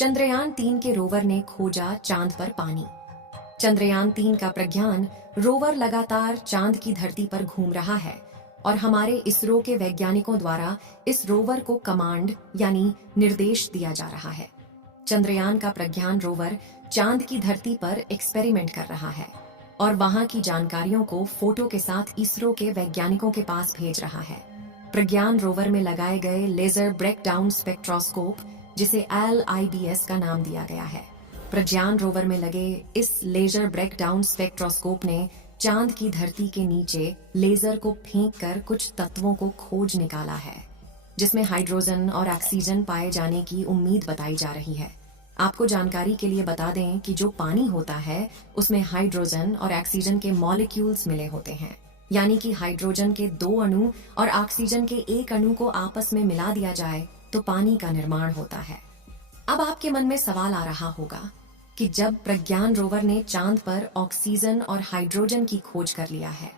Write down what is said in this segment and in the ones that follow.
चंद्रयान 3 के रोवर ने खोजा चांद पर पानी। चंद्रयान 3 का प्रज्ञान रोवर लगातार चांद की धरती पर घूम रहा है और हमारे इसरो के वैज्ञानिकों द्वारा इस रोवर को कमांड यानी निर्देश दिया जा रहा है। चंद्रयान का प्रज्ञान रोवर चांद की धरती पर एक्सपेरिमेंट कर रहा है और वहां की जानकारियों को फोटो के साथ इसरो के वैज्ञानिकों के पास भेज रहा है। प्रज्ञान रोवर में लगाए गए लेजर ब्रेकडाउन स्पेक्ट्रोस्कोप, जिसे LIBS का नाम दिया गया है। प्रज्ञान रोवर में लगे इस लेजर ब्रेकडाउन स्पेक्ट्रोस्कोप ने चांद की धरती के नीचे लेजर को फेंककर कुछ तत्वों को खोज निकाला है, जिसमें हाइड्रोजन और ऑक्सीजन पाए जाने की उम्मीद बताई जा रही है। आपको जानकारी के लिए बता दें कि जो पानी होता है उसमें हाइड्रोजन और ऑक्सीजन के मॉलिक्यूल्स मिले होते हैं, यानी कि हाइड्रोजन के 2 अणु और ऑक्सीजन के 1 अणु को आपस में मिला दिया जाए तो पानी का निर्माण होता है। अब आपके मन में सवाल आ रहा होगा कि जब प्रज्ञान रोवर ने चांद पर ऑक्सीजन और हाइड्रोजन की खोज कर लिया है,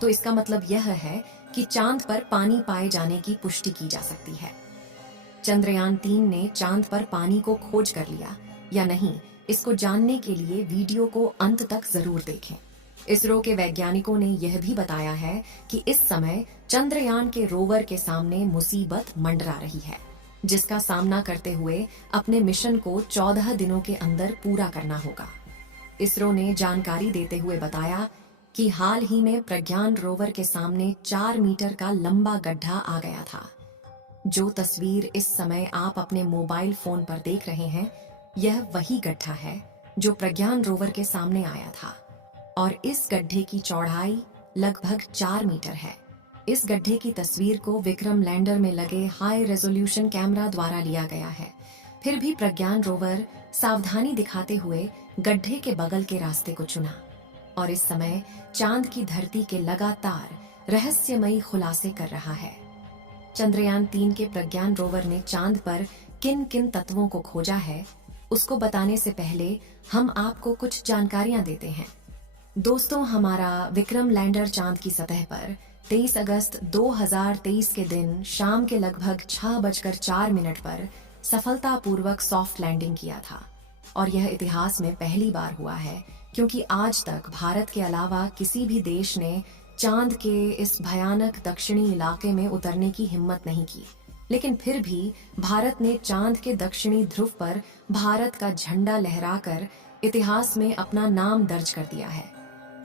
तो इसका मतलब यह है कि चांद पर पानी पाए जाने की पुष्टि की जा सकती है। चंद्रयान 3 ने चांद पर पानी को खोज कर लिया या नहीं, इसको जानने के लिए वीडियो को अंत तक जरूर देखें। इसरो के वैज्ञानिकों ने यह भी बताया है कि इस समय चंद्रयान के रोवर के सामने मुसीबत मंडरा रही है, जिसका सामना करते हुए अपने मिशन को 14 दिनों के अंदर पूरा करना होगा। इसरो ने जानकारी देते हुए बताया कि हाल ही में प्रज्ञान रोवर के सामने 4 मीटर का लंबा गड्ढा आ गया था। जो तस्वीर इस समय आप अपने मोबाइल फोन पर देख रहे हैं, यह वही गड्ढा है जो प्रज्ञान रोवर के सामने आया था और इस गड्ढे की चौड़ाई लगभग 4 मीटर है। इस गड्ढे की तस्वीर को विक्रम लैंडर में लगे हाई रेजोल्यूशन कैमरा द्वारा लिया गया है। फिर भी प्रज्ञान रोवर सावधानी दिखाते हुए गड्ढे के बगल के रास्ते को चुना और इस समय चांद की धरती के लगातार रहस्यमयी खुलासे कर रहा है। चंद्रयान 3 के प्रज्ञान रोवर ने चांद पर किन किन तत्वों को खोजा है, उसको बताने से पहले हम आपको कुछ जानकारियां देते हैं। दोस्तों, हमारा विक्रम लैंडर चांद की सतह पर 23 अगस्त 2023 के दिन शाम के लगभग 6:04 पर सफलतापूर्वक सॉफ्ट लैंडिंग किया था और यह इतिहास में पहली बार हुआ है, क्योंकि आज तक भारत के अलावा किसी भी देश ने चांद के इस भयानक दक्षिणी इलाके में उतरने की हिम्मत नहीं की। लेकिन फिर भी भारत ने चांद के दक्षिणी ध्रुव पर भारत का झंडा लहराकर इतिहास में अपना नाम दर्ज कर दिया है।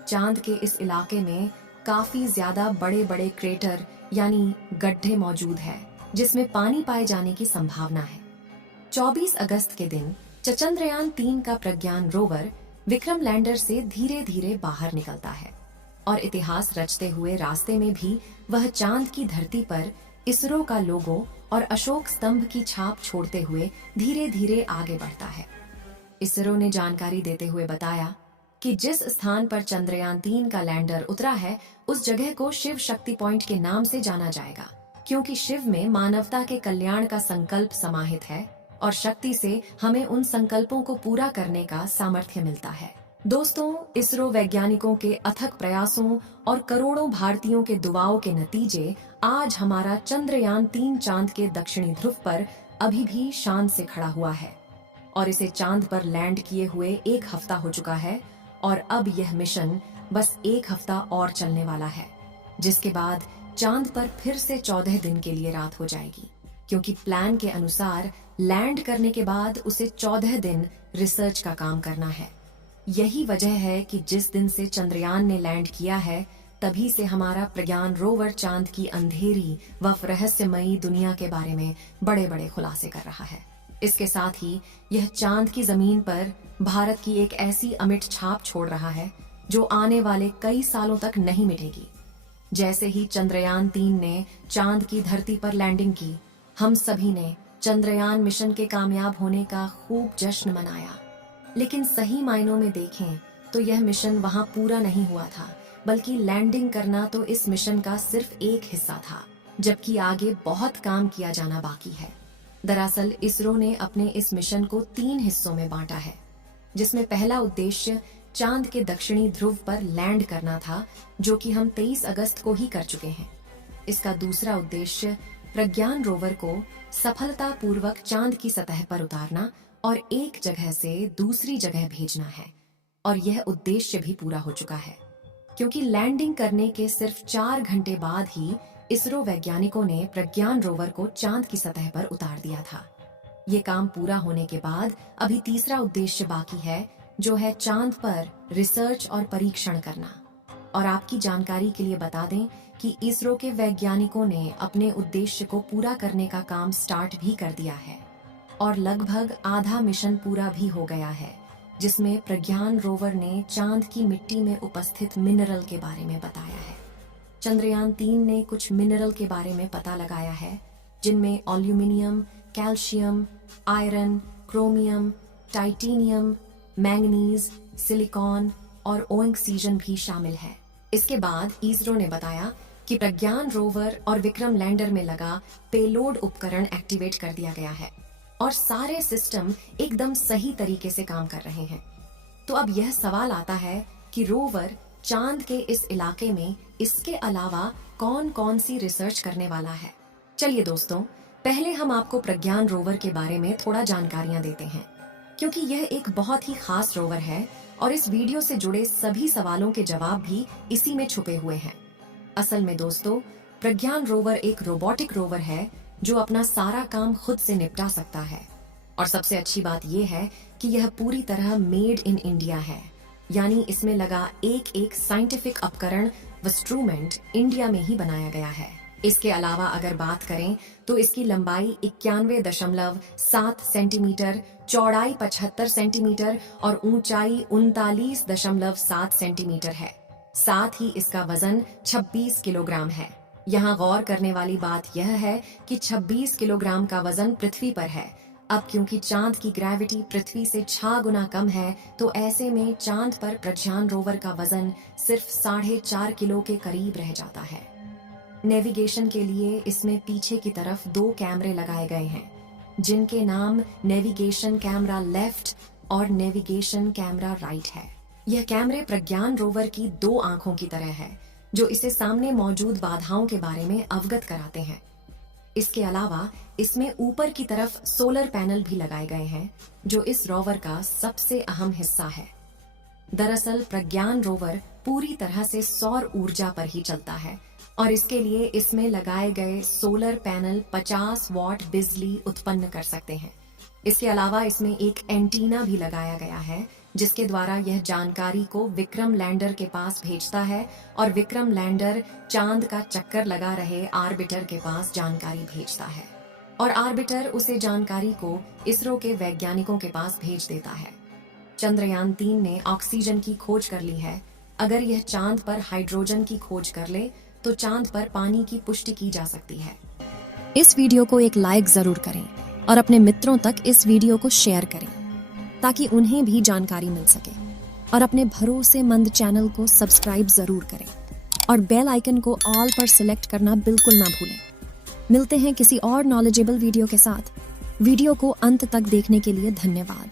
चांद के इस इलाके में काफी ज्यादा बड़े बड़े क्रेटर यानी गड्ढे मौजूद है, जिसमें पानी पाए जाने की संभावना है। 24 अगस्त के दिन चंद्रयान 3 का प्रज्ञान रोवर विक्रम लैंडर से धीरे धीरे बाहर निकलता है और इतिहास रचते हुए रास्ते में भी वह चांद की धरती पर इसरो का लोगो और अशोक स्तंभ की छाप छोड़ते हुए धीरे धीरे आगे बढ़ता है। इसरो ने जानकारी देते हुए बताया कि जिस स्थान पर चंद्रयान 3 का लैंडर उतरा है, उस जगह को शिव शक्ति पॉइंट के नाम से जाना जाएगा, क्योंकि शिव में मानवता के कल्याण का संकल्प समाहित है और शक्ति से हमें उन संकल्पों को पूरा करने का सामर्थ्य मिलता है। दोस्तों, इसरो वैज्ञानिकों के अथक प्रयासों और करोड़ों भारतीयों के दुआओं के नतीजे आज हमारा चंद्रयान 3 चांद के दक्षिणी ध्रुव पर अभी भी शान से खड़ा हुआ है और इसे चांद पर लैंड किए हुए 1 हफ्ता हो चुका है और अब यह मिशन बस 1 हफ्ता और चलने वाला है, जिसके बाद चांद पर फिर से 14 दिन के लिए रात हो जाएगी, क्योंकि प्लान के अनुसार लैंड करने के बाद उसे 14 दिन रिसर्च का काम करना है। यही वजह है कि जिस दिन से चंद्रयान ने लैंड किया है, तभी से हमारा प्रज्ञान रोवर चांद की अंधेरी व रहस्यमयी दुनिया के बारे में बड़े बड़े खुलासे कर रहा है। इसके साथ ही यह चांद की जमीन पर भारत की एक ऐसी अमिट छाप छोड़ रहा है जो आने वाले कई सालों तक नहीं मिटेगी। जैसे ही चंद्रयान 3 ने चांद की धरती पर लैंडिंग की, हम सभी ने चंद्रयान मिशन के कामयाब होने का खूब जश्न मनाया। लेकिन सही मायनों में देखें तो यह मिशन वहां पूरा नहीं हुआ था, बल्कि लैंडिंग करना तो इस मिशन का सिर्फ एक हिस्सा था, जबकि आगे बहुत काम किया जाना बाकी है। दरअसल इसरो ने अपने इस मिशन को 3 हिस्सों में बांटा है, जिसमें पहला उद्देश्य चांद के दक्षिणी ध्रुव पर लैंड करना था, जो कि हम 23 अगस्त को ही कर चुके हैं। इसका दूसरा उद्देश्य प्रज्ञान रोवर को सफलतापूर्वक चांद की सतह पर उतारना और एक जगह से दूसरी जगह भेजना है, और यह उद्देश्य भी पूरा हो चुका है, क्योंकि लैंडिंग करने के सिर्फ 4 घंटे बाद ही इसरो वैज्ञानिकों ने प्रज्ञान रोवर को चांद की सतह पर उतार दिया था। ये काम पूरा होने के बाद अभी तीसरा उद्देश्य बाकी है, जो है चांद पर रिसर्च और परीक्षण करना। और आपकी जानकारी के लिए बता दें कि इसरो के वैज्ञानिकों ने अपने उद्देश्य को पूरा करने का काम स्टार्ट भी कर दिया है और लगभग आधा मिशन पूरा भी हो गया है, जिसमें प्रज्ञान रोवर ने चांद की मिट्टी में उपस्थित मिनरल के बारे में बताया है। चंद्रयान 3 ने कुछ मिनरल के बारे में पता लगाया है, जिनमें aluminium, calcium, iron, chromium, titanium, manganese, silicon और ऑक्सीजन भी शामिल है। इसके बाद इसरो ने बताया कि प्रज्ञान रोवर और विक्रम लैंडर में लगा पेलोड उपकरण एक्टिवेट कर दिया गया है और सारे सिस्टम एकदम सही तरीके से काम कर रहे हैं। तो अब यह सवाल आता है कि रोवर चांद के इस इलाके में इसके अलावा कौन कौन सी रिसर्च करने वाला है। चलिए दोस्तों, पहले हम आपको प्रज्ञान रोवर के बारे में थोड़ा जानकारियां देते हैं, क्योंकि यह एक बहुत ही खास रोवर है और इस वीडियो से जुड़े सभी सवालों के जवाब भी इसी में छुपे हुए हैं। असल में दोस्तों, प्रज्ञान रोवर एक रोबोटिक रोवर है जो अपना सारा काम खुद से निपटा सकता है। और सबसे अच्छी बात यह है कि यह पूरी तरह मेड इन इंडिया है, यानी इसमें लगा एक एक साइंटिफिक उपकरण इंस्ट्रूमेंट इंडिया में ही बनाया गया है। इसके अलावा अगर बात करें तो इसकी लंबाई 91.7 सेंटीमीटर, चौड़ाई 75 सेंटीमीटर और ऊंचाई 39.7 सेंटीमीटर है। साथ ही इसका वजन 26 किलोग्राम है। यहाँ गौर करने वाली बात यह है कि 26 किलोग्राम का वजन पृथ्वी पर है। अब क्योंकि चांद की ग्रेविटी पृथ्वी से 6 गुना कम है, तो ऐसे में चांद पर प्रज्ञान रोवर का वजन सिर्फ 4.5 किलो के करीब रह जाता है। नेविगेशन के लिए इसमें पीछे की तरफ 2 कैमरे लगाए गए हैं, जिनके नाम नेविगेशन कैमरा लेफ्ट और नेविगेशन कैमरा राइट है। यह कैमरे प्रज्ञान रोवर की 2 आंखों की तरह है, जो इसे सामने मौजूद बाधाओं के बारे में अवगत कराते हैं। इसके अलावा इसमें ऊपर की तरफ सोलर पैनल भी लगाए गए हैं, जो इस रोवर का सबसे अहम हिस्सा है। दरअसल प्रज्ञान रोवर पूरी तरह से सौर ऊर्जा पर ही चलता है और इसके लिए इसमें लगाए गए सोलर पैनल 50 वॉट बिजली उत्पन्न कर सकते हैं। इसके अलावा इसमें एक एंटीना भी लगाया गया है, जिसके द्वारा यह जानकारी को विक्रम लैंडर के पास भेजता है और विक्रम लैंडर चांद का चक्कर लगा रहे आर्बिटर के पास जानकारी भेजता है और आर्बिटर उसे जानकारी को इसरो के वैज्ञानिकों के पास भेज देता है। चंद्रयान 3 ने ऑक्सीजन की खोज कर ली है। अगर यह चांद पर हाइड्रोजन की खोज कर ले तो चांद पर पानी की पुष्टि की जा सकती है। इस वीडियो को एक लाइक जरूर करें और अपने मित्रों तक इस वीडियो को शेयर करें, ताकि उन्हें भी जानकारी मिल सके। और अपने भरोसेमंद चैनल को सब्सक्राइब जरूर करें और बेल आइकन को ऑल पर सिलेक्ट करना बिल्कुल ना भूलें। मिलते हैं किसी और नॉलेजेबल वीडियो के साथ। वीडियो को अंत तक देखने के लिए धन्यवाद।